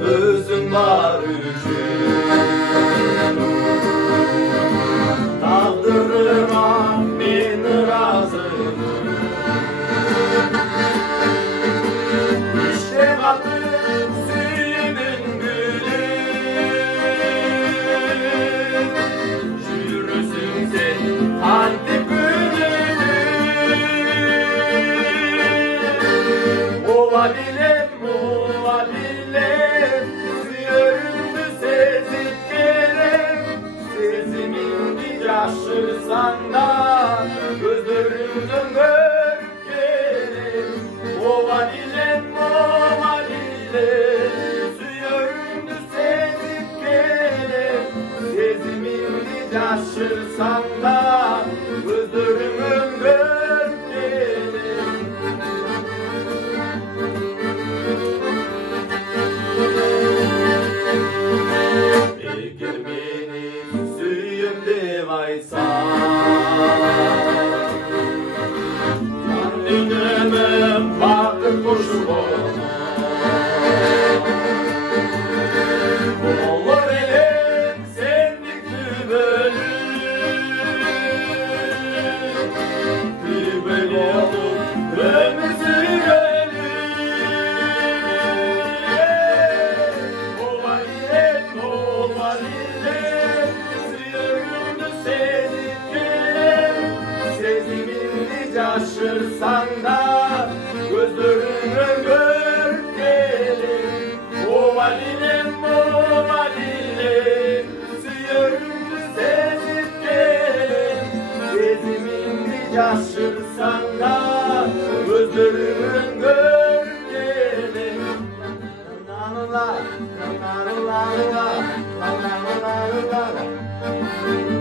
Özüm var tağdırıma men razıyım. İşte bakın suyumun gülü, yürüsün sen hadi Ovalilem, ovalilem, yüründü sezip gelem, sezimin bir yaşırsan da, gözlerimden görüp gelem. Ovalilem, ovalilem, yüründü sezip gelem, sezimin bir yaşırsan da, gözlerimden görüp gelem. Gönlümün bakır kuşu olur elim sendik dübeli olur ömür süreli. Ovalilem, ovalilem, yüründü sendik gelem, sezimin yaşırsan da gözlerimden görüp gelin. Ovalilem, ovalilem, suyurumdu sezip gelin, sezimin yaşırsan da gözlerimden görüp gelin. La la la la la la la la la la la.